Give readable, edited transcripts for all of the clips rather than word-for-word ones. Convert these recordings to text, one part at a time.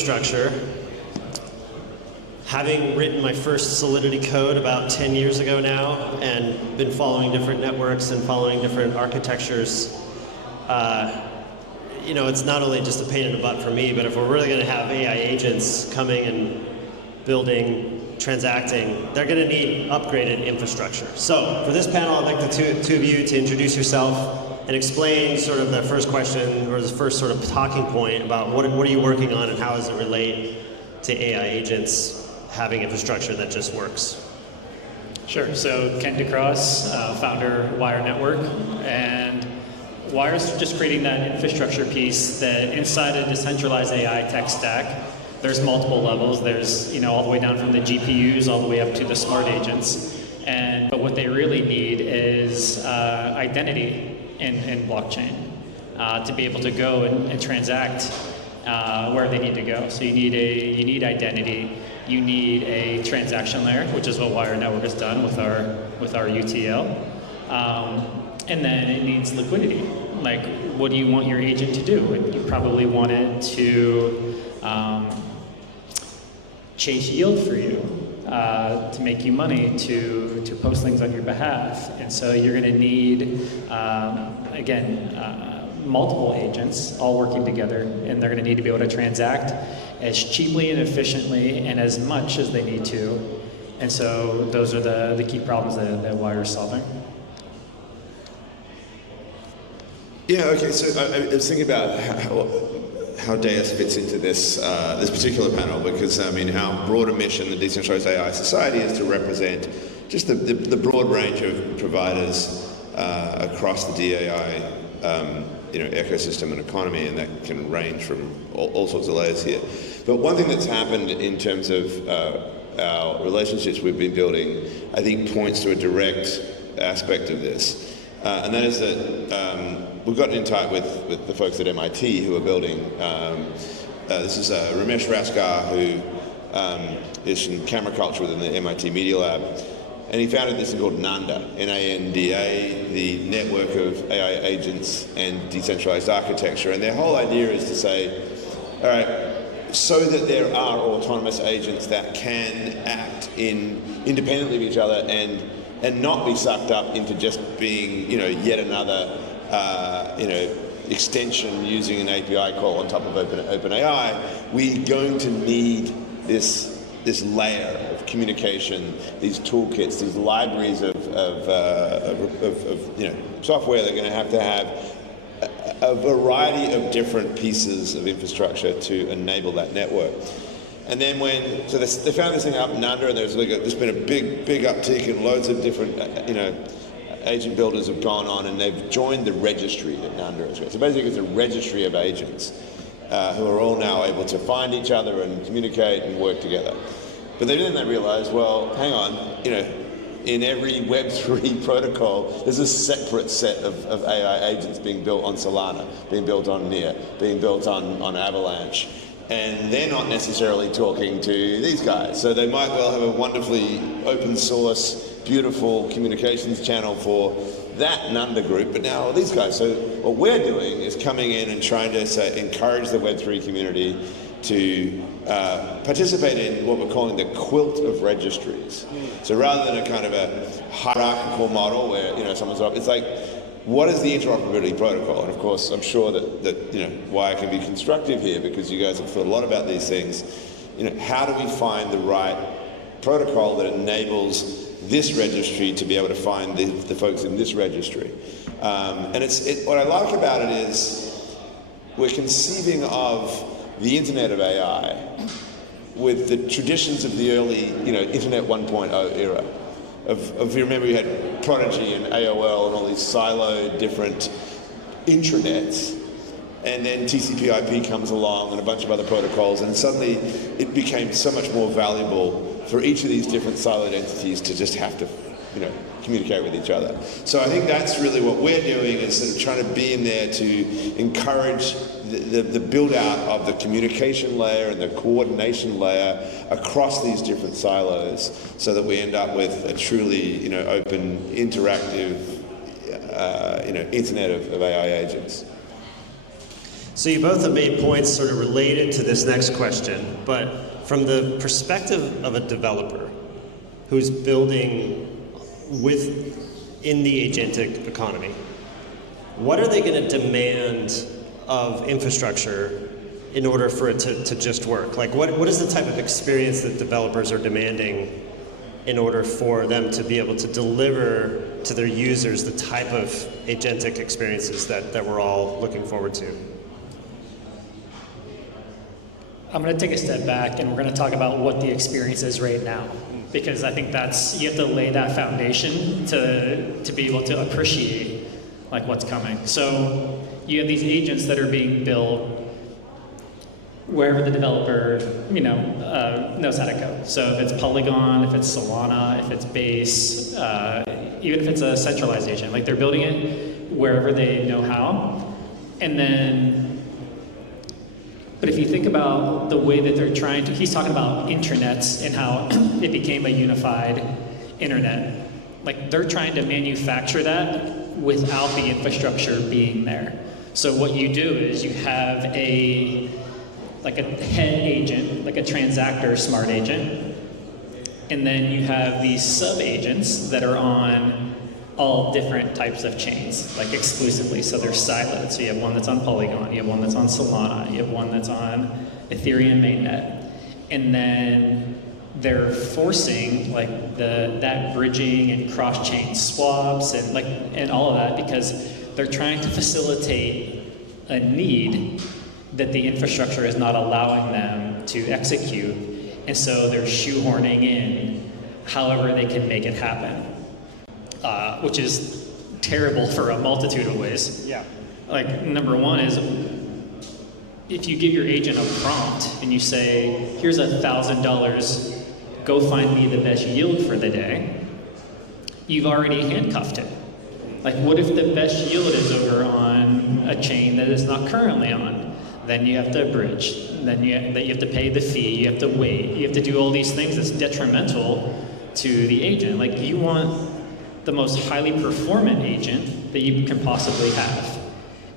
infrastructure, having written my first Solidity code about 10 years ago now, and been following different networks and following different architectures, you know, it's not only just a pain in the butt for me, but if we're really going to have AI agents coming and building, transacting, they're going to need upgraded infrastructure. So for this panel, I'd like the two of you to introduce yourself and explain sort of the first question, or the first sort of talking point about what are you working on and how does it relate to AI agents having infrastructure that just works. Sure. So Ken DeCross, founder Wire Network, and Wire's just creating that infrastructure piece that inside a decentralized AI tech stack, there's multiple levels. There's, you know, all the way down from the GPUs all the way up to the smart agents. But what they really need is identity in blockchain to be able to go and transact where they need to go. So you need identity. You need a transaction layer, which is what Wire Network has done with our UTL. And then it needs liquidity. Like, what do you want your agent to do? You probably want it to chase yield for you, to make you money, to post things on your behalf. And so you're going to need, multiple agents all working together, and they're going to need to be able to transact as cheaply and efficiently and as much as they need to. And so those are the key problems that Wire is solving. Yeah, okay, so I was thinking about how Deus fits into this particular panel, because I mean, our broader mission, the Decentralized AI Society, is to represent just the broad range of providers across the DAI ecosystem and economy, and that can range from all sorts of layers here. But one thing that's happened in terms of our relationships we've been building, I think points to a direct aspect of this. And that is that we've gotten in touch with the folks at MIT who are building, this is Ramesh Raskar, who is in camera culture within the MIT Media Lab. And he founded this thing called NANDA, N-A-N-D-A, the network of AI agents and decentralized architecture. And their whole idea is to say, all right, so that there are autonomous agents that can act independently of each other and not be sucked up into just being, yet another, extension using an API call on top of OpenAI, we're going to need this layer of communication, these toolkits, these libraries of software. They're going to have a variety of different pieces of infrastructure to enable that network. And then they found this thing up in Nanda, and there's been a big uptick, and loads of different agent builders have gone on, and they've joined the registry that Nanda is. So basically, it's a registry of agents who are all now able to find each other and communicate and work together. But then they realized, well, hang on, in every Web3 protocol, there's a separate set of AI agents being built on Solana, being built on Near, being built on Avalanche. And they're not necessarily talking to these guys. So they might well have a wonderfully open source, beautiful communications channel for that Nanda group, but now these guys. So what we're doing is coming in and trying to encourage the Web3 community to participate in what we're calling the quilt of registries. So rather than a kind of a hierarchical model where someone's up, it's like, what is the interoperability protocol? And of course, I'm sure that Wire can be constructive here, because you guys have thought a lot about these things. How do we find the right protocol that enables this registry to be able to find the folks in this registry? And what I like about it is we're conceiving of the Internet of AI with the traditions of the early, Internet 1.0 era. If you remember, you had Prodigy and AOL and all these siloed different intranets, and then TCP/IP comes along and a bunch of other protocols, and suddenly it became so much more valuable for each of these different siloed entities to just have to, communicate with each other. So I think that's really what we're doing, is sort of trying to be in there to encourage the build out of the communication layer and the coordination layer across these different silos, so that we end up with a truly, open, interactive, internet of AI agents. So you both have made points sort of related to this next question, but from the perspective of a developer who's building in the agentic economy, what are they going to demand of infrastructure in order for it to just work? Like what is the type of experience that developers are demanding in order for them to be able to deliver to their users the type of agentic experiences that we're all looking forward to? I'm going to take a step back and we're going to talk about what the experience is right now, because I think you have to lay that foundation to be able to appreciate like what's coming. So you have these agents that are being built wherever the developer knows how to go. So if it's Polygon, if it's Solana, if it's Base, even if it's a centralized agent, like they're building it wherever they know how. And then but if you think about the way that they're trying to, he's talking about intranets and how it became a unified internet. Like they're trying to manufacture that without the infrastructure being there. So what you do is you have a head agent, like a transactor smart agent, and then you have these sub-agents that are on all different types of chains, like exclusively, so they're siloed. So you have one that's on Polygon, you have one that's on Solana, you have one that's on Ethereum mainnet, and then they're forcing like that bridging and cross-chain swaps and all of that because they're trying to facilitate a need that the infrastructure is not allowing them to execute, and so they're shoehorning in however they can make it happen. Which is terrible for a multitude of ways. Yeah. Like number one is if you give your agent a prompt and you say, here's $1,000, go find me the best yield for the day, you've already handcuffed it. Like what if the best yield is over on a chain that it's not currently on? Then you have to bridge, then you have to pay the fee, you have to wait, you have to do all these things that's detrimental to the agent. Like you want the most highly performant agent that you can possibly have.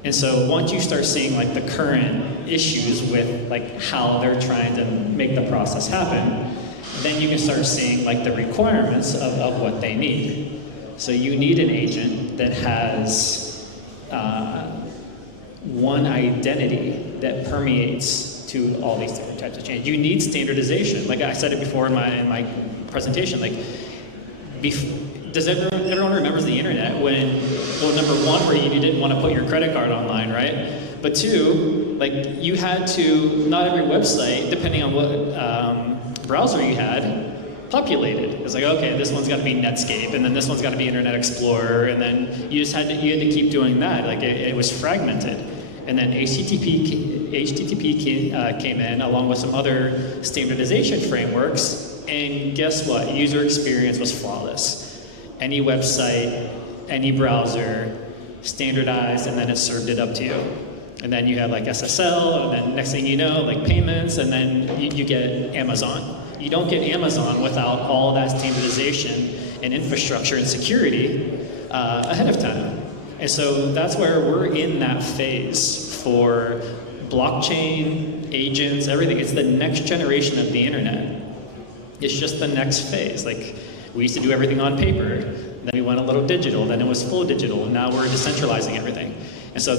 And so once you start seeing like the current issues with like how they're trying to make the process happen, then you can start seeing like the requirements of what they need. So you need an agent that has one identity that permeates to all these different types of change. You need standardization. Like I said it before in my presentation, like does everyone remembers the internet when, well, number one, where you didn't want to put your credit card online, right? But two, like you had to, not every website, depending on what browser you had, populated. It's like, okay, this one's got to be Netscape, and then this one's got to be Internet Explorer, and then you had to keep doing that. Like it was fragmented. And then HTTP came in along with some other standardization frameworks, and guess what? User experience was flawless. Any website, any browser, standardized, and then it served it up to you. And then you have like SSL, and then next thing you know, like payments, and then you get Amazon. You don't get Amazon without all that standardization and infrastructure and security ahead of time. And so that's where we're in that phase for blockchain, agents, everything. It's the next generation of the internet. It's just the next phase. Like we used to do everything on paper, then we went a little digital, then it was full digital, and now we're decentralizing everything. And so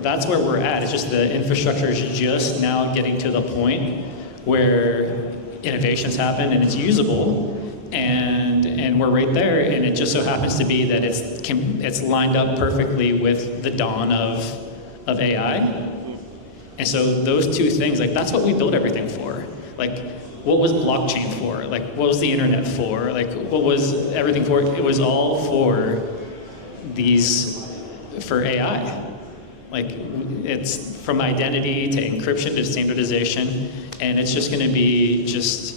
that's where we're at. It's just the infrastructure is just now getting to the point where innovations happen and it's usable, and we're right there, and it just so happens to be that it's lined up perfectly with the dawn of AI. And so those two things, like that's what we build everything for. Like what was blockchain for? Like what was the internet for? Like what was everything for? It was all for AI. Like it's from identity to encryption to standardization, and it's just going to be just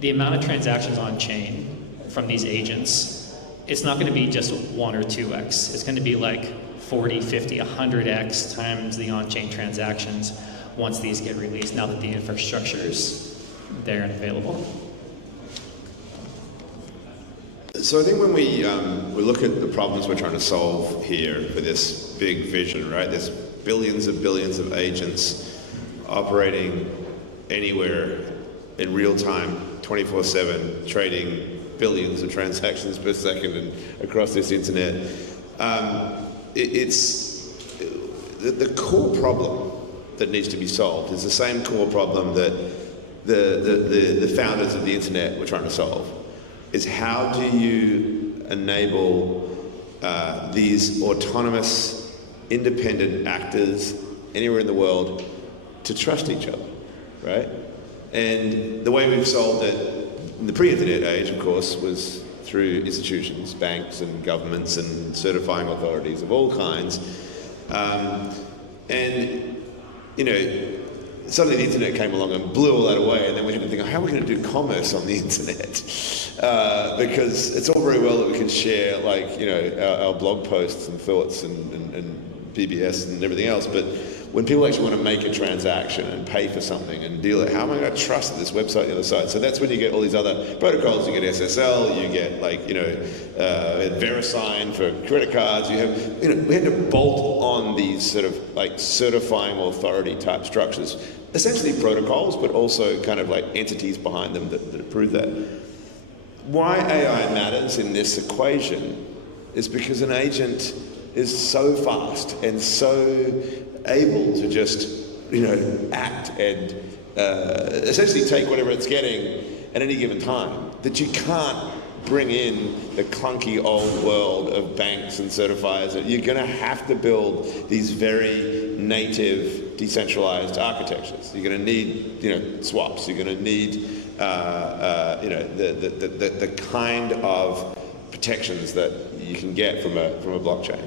the amount of transactions on chain from these agents. It's not going to be just 1 or 2x. It's going to be like 40, 50, 100x times the on-chain transactions once these get released, now that the infrastructure's there and available. So I think when we look at the problems we're trying to solve here for this big vision, right? This billions of agents operating anywhere in real time, 24/7, trading billions of transactions per second and across this internet. It's the core problem that needs to be solved is the same core problem that the founders of the internet were trying to solve. Is how do you enable these autonomous, independent actors anywhere in the world to trust each other, right? And the way we've solved it in the pre-internet age, of course, was through institutions, banks and governments and certifying authorities of all kinds. And, you know, suddenly the internet came along and blew all that away, and then we had to think, how are we going to do commerce on the internet? Because it's all very well that we can share, like, you know, our blog posts and thoughts and PBS and everything else, but when people actually want to make a transaction and pay for something and deal it, how am I going to trust this website on the other side? So that's when you get all these other protocols. You get SSL, you get, like, you know, VeriSign for credit cards. You have, you know, we had to bolt on these sort of like certifying authority type structures, essentially protocols, but also kind of like entities behind them that approve that. Why AI matters in this equation is because an agent is so fast and so able to just, you know, act and essentially take whatever it's getting at any given time that you can't bring in the clunky old world of banks and certifiers. You're going to have to build these very native decentralized architectures. You're going to need, you know, swaps. You're going to need, you know, the kind of protections that you can get from a blockchain.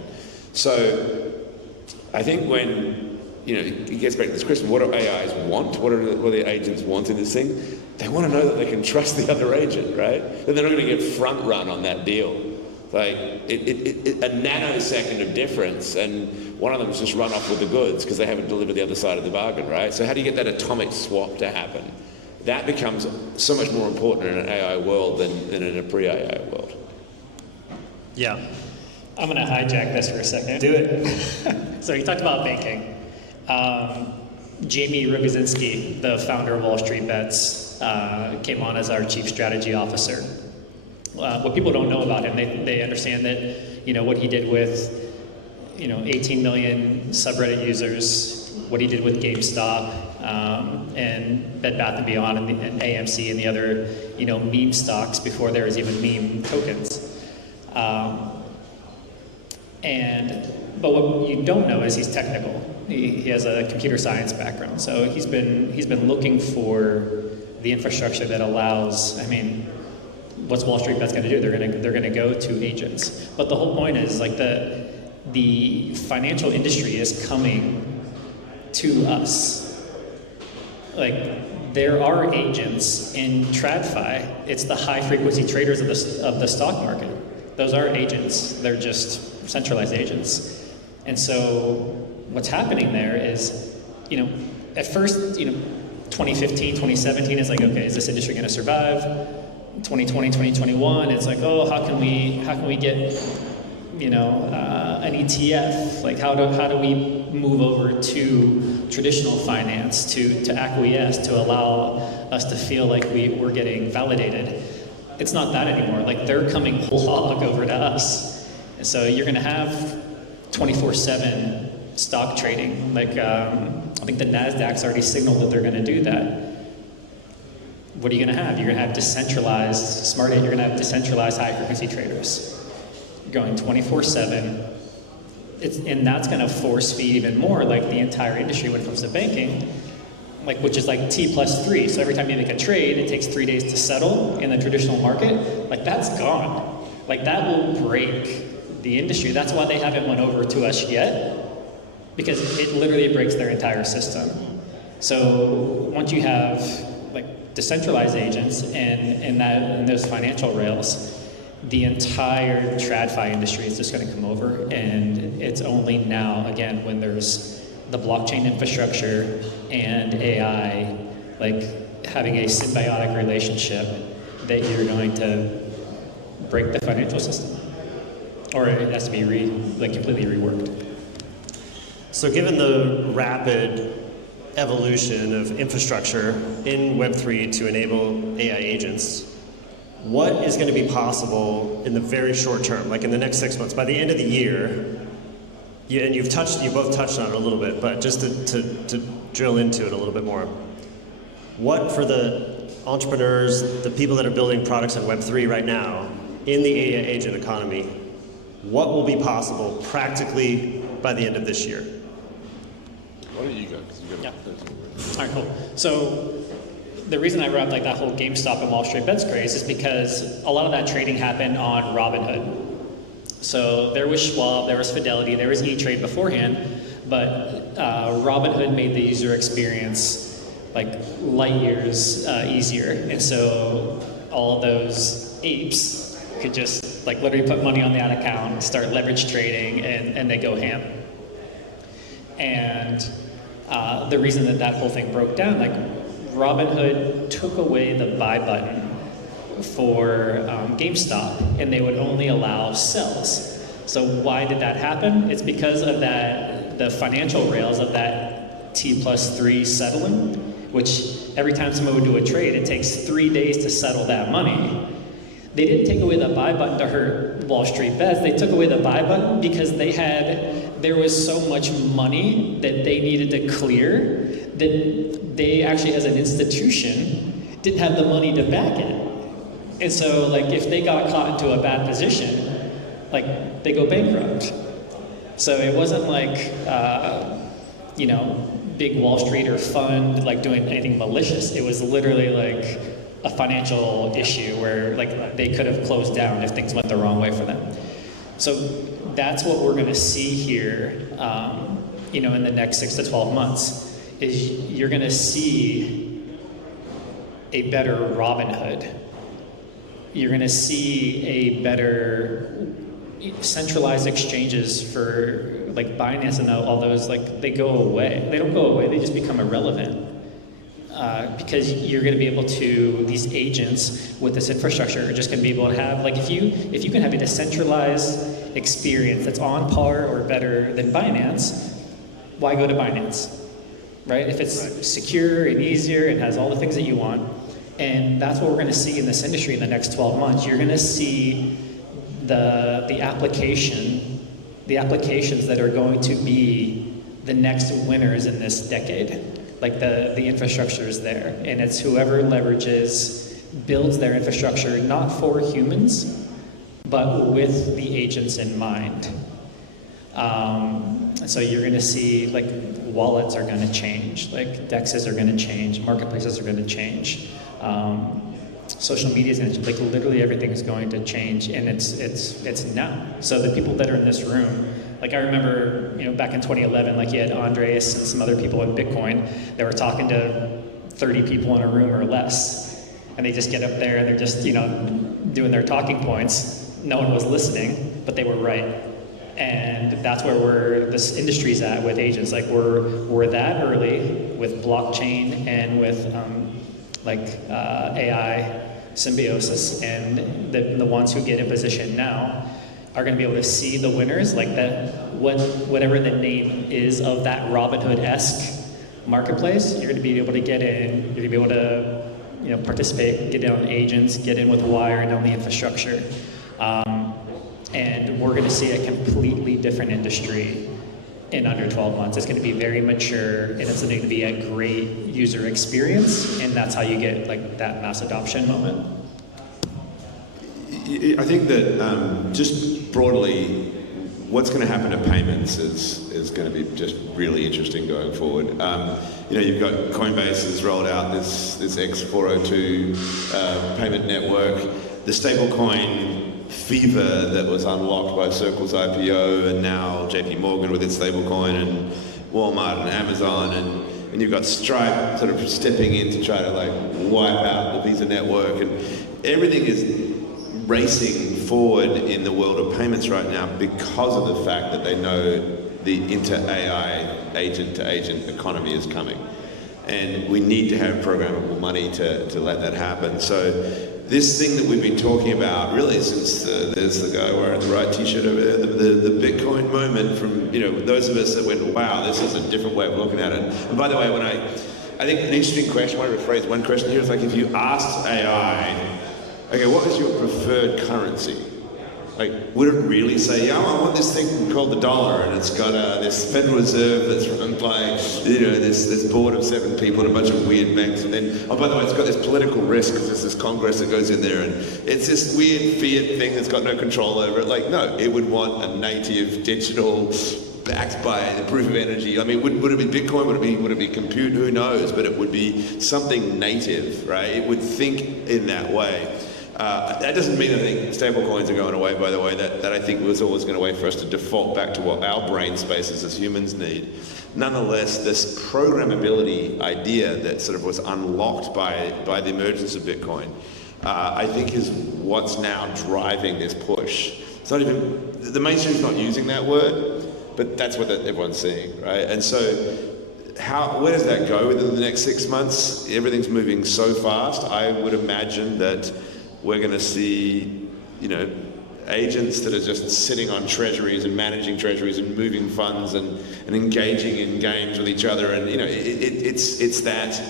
So I think when, you know, it gets back to this question, what do AIs want? What do the agents want in this thing? They want to know that they can trust the other agent, right? That they're not going to get front run on that deal. Like, a nanosecond of difference, and one of them's just run off with the goods because they haven't delivered the other side of the bargain, right? So how do you get that atomic swap to happen? That becomes so much more important in an AI world than in a pre-AI world. Yeah. I'm going to hijack this for a second. Do it. So you talked about banking. Jamie Rogozinski, the founder of Wall Street Bets, came on as our chief strategy officer. What people don't know about him, they understand that, you know, what he did with, you know, 18 million subreddit users, what he did with GameStop, and Bed Bath & Beyond and AMC and the other, you know, meme stocks before there was even meme tokens. But what you don't know is he's technical. He has a computer science background, so he's been looking for the infrastructure that allows. I mean, what's Wall Street Bets going to do? They're going to go to agents. But the whole point is, like, the financial industry is coming to us. Like, there are agents in TradFi. It's the high frequency traders of the stock market. Those are agents. They're just centralized agents. And so what's happening there is, you know, at first, you know, 2015, 2017 is like, okay, is this industry going to survive? 2020, 2021, it's like, oh, how can we get, you know, an ETF? Like, how do we move over to traditional finance, to acquiesce, to allow us to feel like we're getting validated? It's not that anymore. Like, they're coming whole hog over to us. And so you're going to have 24/7 stock trading. Like, I think the NASDAQ's already signaled that they're going to do that. What are you going to have? You're going to have decentralized smart. You're going to have decentralized high-frequency traders going 24/7. And that's going to force feed even more, like, the entire industry when it comes to banking, like, which is like T+3. So every time you make a trade, it takes 3 days to settle in the traditional market. Like, that's gone. Like, that will break the industry. That's why they haven't went over to us yet, because it literally breaks their entire system. So once you have, like, decentralized agents and those financial rails, the entire TradFi industry is just going to come over, and it's only now, again, when there's the blockchain infrastructure and AI, like, having a symbiotic relationship, that you're going to break the financial system, or it has to be completely reworked. So given the rapid evolution of infrastructure in Web3 to enable AI agents, what is going to be possible in the very short term, like in the next 6 months, by the end of the year? And you both touched on it a little bit, but just to drill into it a little bit more. What for the entrepreneurs, the people that are building products in Web3 right now, in the AI agent economy, what will be possible practically by the end of this year? Why don't you go? 'Cause you got All right, cool. So the reason I brought up like that whole GameStop and Wall Street bets craze is because a lot of that trading happened on Robinhood. So there was Schwab, there was Fidelity, there was E-Trade beforehand, but Robinhood made the user experience like light years easier, and so all of those apes could just like literally put money on that account, start leverage trading, and they go ham. And the reason that that whole thing broke down, like Robinhood took away the buy button for GameStop, and they would only allow sells. So why did that happen? It's because of that, the financial rails of that T+3 settling, which every time someone would do a trade, it takes 3 days to settle that money. They didn't take away the buy button to hurt Wall Street bets. They took away the buy button because there was so much money that they needed to clear that they actually, as an institution, didn't have the money to back it. And so, like, if they got caught into a bad position, like, they go bankrupt. So it wasn't like, big Wall Street or fund, like, doing anything malicious. It was literally, like, a financial issue where, like, they could have closed down if things went the wrong way for them. So that's what we're going to see here, in the next 6 to 12 months, is you're going to see a better Robinhood. You're going to see a better centralized exchanges for like Binance and all those, like they go away. They don't go away, they just become irrelevant. Because you're going to be able to, these agents with this infrastructure are just going to be able to have, like if you can have a decentralized experience that's on par or better than Binance, why go to Binance, right? If it's secure and easier and has all the things that you want. And that's what we're going to see in this industry in the next 12 months. You're going to see the applications that are going to be the next winners in this decade. Like the infrastructure is there, and it's whoever builds their infrastructure not for humans, but with the agents in mind. So you're going to see like wallets are going to change, like DEXs are going to change, marketplaces are going to change. Social media is going to, like literally everything is going to change, and it's now. So the people that are in this room, like I remember, back in 2011, like you had Andres and some other people in Bitcoin that were talking to 30 people in a room or less, and they just get up there and they're just, doing their talking points. No one was listening, but they were right. And that's where this industry's at with agents. Like we're that early with blockchain and with AI symbiosis, and the ones who get in position now are going to be able to see the winners, like that, whatever the name is of that Robinhood-esque marketplace. You're going to be able to get in. You're going to be able to, participate, get in on agents, get in with Wire and on the infrastructure, and we're going to see a completely different industry in under 12 months. It's going to be very mature, and it's going to be a great user experience, and that's how you get like that mass adoption moment. I think that just broadly, what's going to happen to payments is going to be just really interesting going forward. You've got Coinbase has rolled out this X402 payment network, the stablecoin fever that was unlocked by Circle's IPO, and now JP Morgan with its stablecoin, and Walmart and Amazon, and you've got Stripe sort of stepping in to try to like wipe out the Visa network, and everything is racing forward in the world of payments right now because of the fact that they know the inter-AI, agent-to-agent economy is coming. And we need to have programmable money to let that happen. So this thing that we've been talking about really since there's the guy wearing the right t-shirt over there, the Bitcoin moment from, those of us that went, wow, this is a different way of looking at it. And by the way, I think an interesting question, I want to rephrase one question here, is like if you asked AI, okay, what is your preferred currency? Like, would it really say, yeah, I want this thing called the dollar, and it's got this Federal Reserve that's run by, this board of 7 people and a bunch of weird banks, and then, oh, by the way, it's got this political risk because there's this Congress that goes in there, and it's this weird fiat thing that's got no control over it. Like, no, it would want a native digital backed by the proof of energy. I mean, would it be Bitcoin? Would it be compute? Who knows? But it would be something native, right? It would think in that way. That doesn't mean I think stablecoins are going away, by the way. That I think was always going to wait for us to default back to what our brain spaces as humans need. Nonetheless, this programmability idea that sort of was unlocked by the emergence of Bitcoin, I think is what's now driving this push. It's not even, the mainstream's not using that word, but that's what everyone's seeing, right? And so where does that go within the next 6 months? Everything's moving so fast. I would imagine that we're going to see, agents that are just sitting on treasuries and managing treasuries and moving funds and engaging in games with each other. And, it's that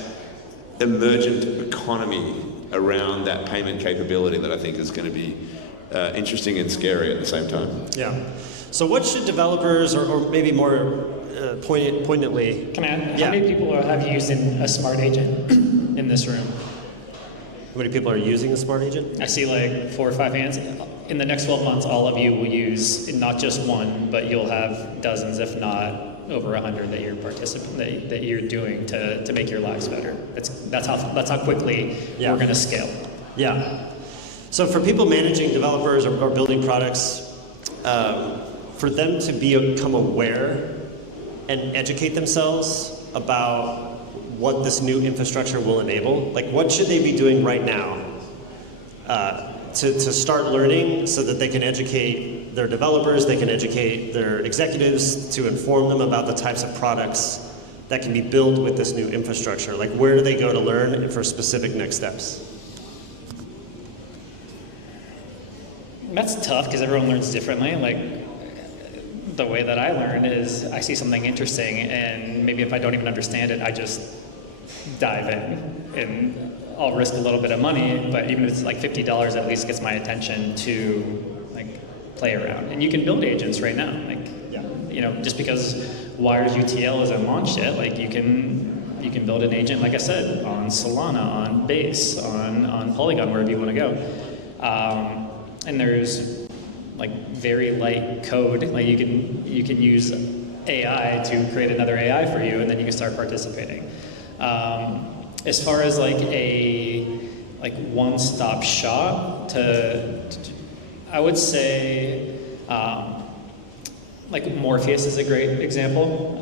emergent economy around that payment capability that I think is going to be interesting and scary at the same time. Yeah. So what should developers, or maybe more poignantly... Can I add, how many people have used a smart agent in this room? How many people are using a smart agent? I see like 4 or 5 hands. In the next 12 months, all of you will use not just one, but you'll have dozens, if not over 100 that you're doing to make your lives better. That's how quickly we're going to scale. Yeah. So for people managing developers or building products, for them to become aware and educate themselves about what this new infrastructure will enable, like what should they be doing right now to start learning so that they can educate their developers, they can educate their executives to inform them about the types of products that can be built with this new infrastructure? Like where do they go to learn for specific next steps? That's tough because everyone learns differently. Like the way that I learn is I see something interesting and maybe if I don't even understand it, I just dive in and I'll risk a little bit of money, but even if it's like $50, at least gets my attention to like play around. And you can build agents right now. Like, just because Wire's UTL isn't launched yet, like you can build an agent, like I said, on Solana, on Base, on Polygon, wherever you want to go. And there's like very light code. Like you can use AI to create another AI for you, and then you can start participating. As far as like a one-stop shop, I would say like Morpheus is a great example.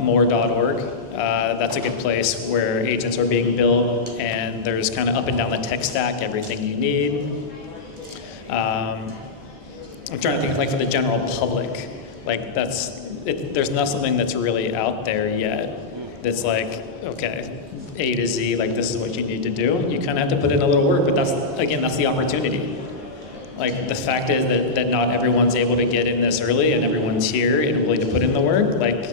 More.org. That's a good place where agents are being built, and there's kind of up and down the tech stack everything you need. I'm trying to think like for the general public, like there's not something that's really out there yet that's like, okay, A to Z, like this is what you need to do. You kind of have to put in a little work, but that's the opportunity. Like the fact is that not everyone's able to get in this early and everyone's here and willing to put in the work. Like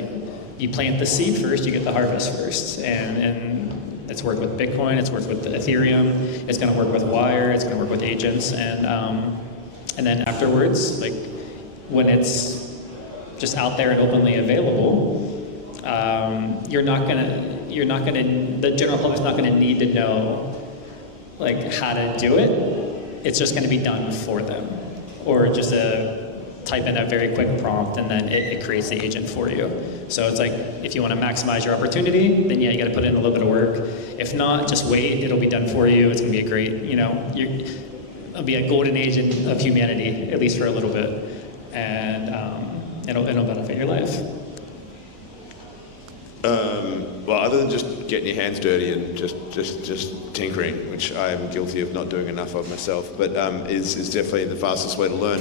you plant the seed first, you get the harvest first. And it's worked with Bitcoin, it's worked with Ethereum, it's gonna work with Wire, it's gonna work with agents, and then afterwards, like when it's just out there and openly available, the general public's not gonna need to know like how to do it. It's just gonna be done for them, or just type in a very quick prompt and then it creates the agent for you. So it's like, if you want to maximize your opportunity, then yeah, you got to put in a little bit of work. If not, just wait, it'll be done for you. It's going to be a great, it'll be a golden age of humanity, at least for a little bit. And it'll benefit your life. Well, other than just getting your hands dirty and just tinkering, which I am guilty of not doing enough of myself, but is definitely the fastest way to learn.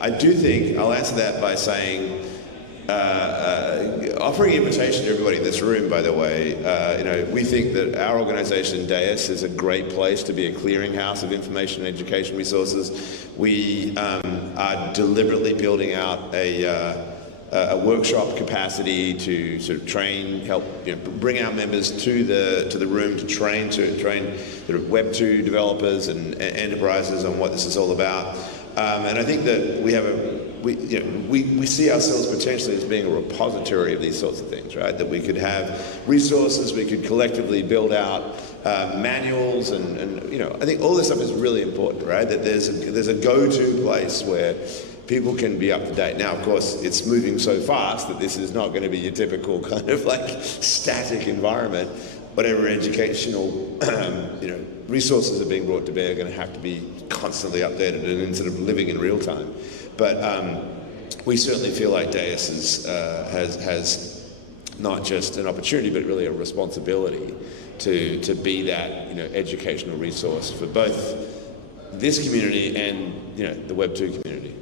I do think, I'll answer that by saying, offering invitation to everybody in this room, by the way. We think that our organization, DAIS, is a great place to be a clearinghouse of information and education resources. We are deliberately building out a workshop capacity to sort of train, help bring our members to the room to train sort of Web 2 developers and enterprises on what this is all about. And I think that we see ourselves potentially as being a repository of these sorts of things, right? That we could have resources, we could collectively build out manuals, and I think all this stuff is really important, right? That there's a go-to place where people can be up to date. Now, of course, it's moving so fast that this is not going to be your typical kind of like static environment. Whatever educational resources are being brought to bear are going to have to be constantly updated and sort of living in real time. But we certainly feel like DAIS has not just an opportunity, but really a responsibility to be that educational resource for both this community and the Web 2 community.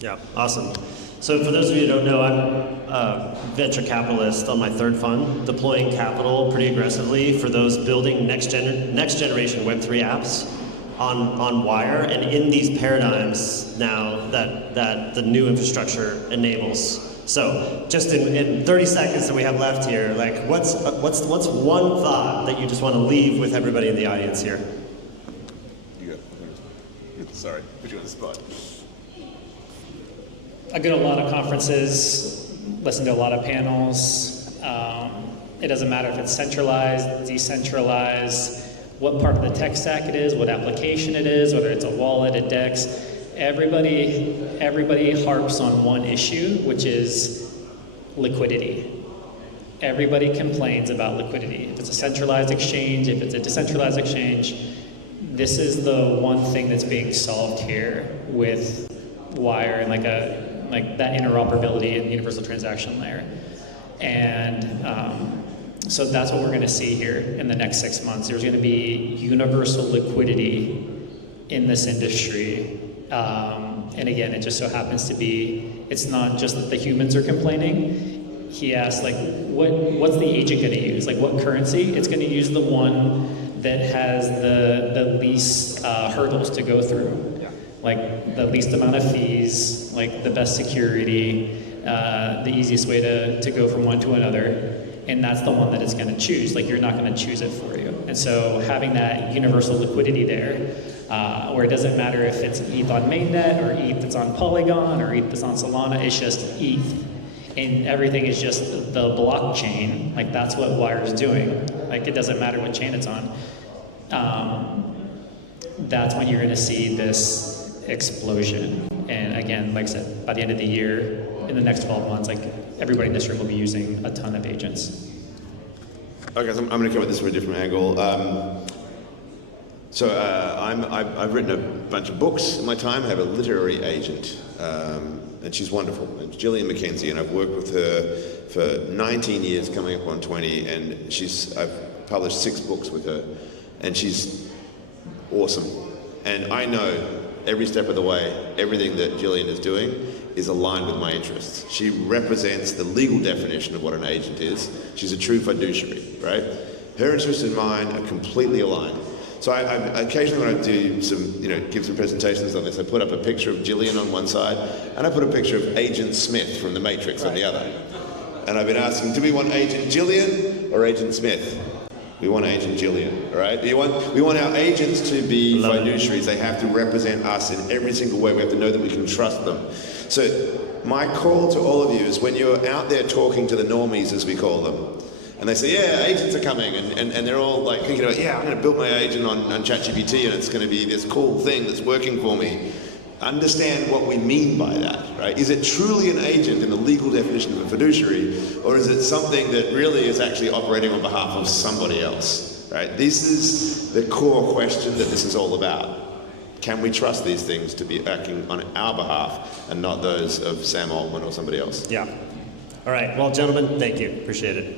Yeah, awesome. So for those of you who don't know, I'm a venture capitalist on my third fund, deploying capital pretty aggressively for those building next generation Web3 apps on Wire, and in these paradigms now that the new infrastructure enables. So just in 30 seconds that we have left here, like what's one thought that you just want to leave with everybody in the audience here? You go. Sorry, put you on the spot. I go to a lot of conferences, listen to a lot of panels. It doesn't matter if it's centralized, decentralized, what part of the tech stack it is, what application it is, whether it's a wallet, a DEX. Everybody harps on one issue, which is liquidity. Everybody complains about liquidity. If it's a centralized exchange, if it's a decentralized exchange, this is the one thing that's being solved here with Wire and like that interoperability and universal transaction layer. And so that's what we're going to see here in the next 6 months. There's going to be universal liquidity in this industry. And again, it just so happens to be, it's not just that the humans are complaining. He asked, like, what's the agent going to use? Like, what currency? It's going to use the one that has the least hurdles to go through. Like the least amount of fees, like the best security, the easiest way to go from one to another. And that's the one that it's going to choose. Like, you're not going to choose it for you. And so having that universal liquidity there, where it doesn't matter if it's ETH on mainnet or ETH that's on Polygon or ETH that's on Solana, it's just ETH. And everything is just the blockchain. Like, that's what Wire's doing. Like, it doesn't matter what chain it's on. That's when you're going to see this explosion. And again, like I said, by the end of the year, in the next 12 months, like, everybody in this room will be using a ton of agents. Okay, so I'm going to cover this from a different angle. I've written a bunch of books in my time. I have a literary agent, and she's wonderful. It's Gillian McKenzie, and I've worked with her for 19 years, coming up on 20, and I've published 6 books with her, and she's awesome. And I know every step of the way, everything that Gillian is doing is aligned with my interests. She represents the legal definition of what an agent is. She's a true fiduciary, right? Her interests and mine are completely aligned. So I occasionally when I do give some presentations on this, I put up a picture of Gillian on one side, and I put a picture of Agent Smith from The Matrix on the other. And I've been asking, do we want Agent Gillian or Agent Smith? We want Agent Gillian, all right? We want our agents to be fiduciaries. They have to represent us in every single way. We have to know that we can trust them. So my call to all of you is, when you're out there talking to the normies, as we call them, and they say, yeah, agents are coming, and they're all like thinking about, yeah, I'm going to build my agent on ChatGPT, and it's going to be this cool thing that's working for me. Understand what we mean by that, right? Is it truly an agent in the legal definition of a fiduciary, or is it something that really is actually operating on behalf of somebody else, right? This is the core question that this is all about. Can we trust these things to be acting on our behalf and not those of Sam Altman or somebody else? Yeah. All right. Well, gentlemen, thank you. Appreciate it.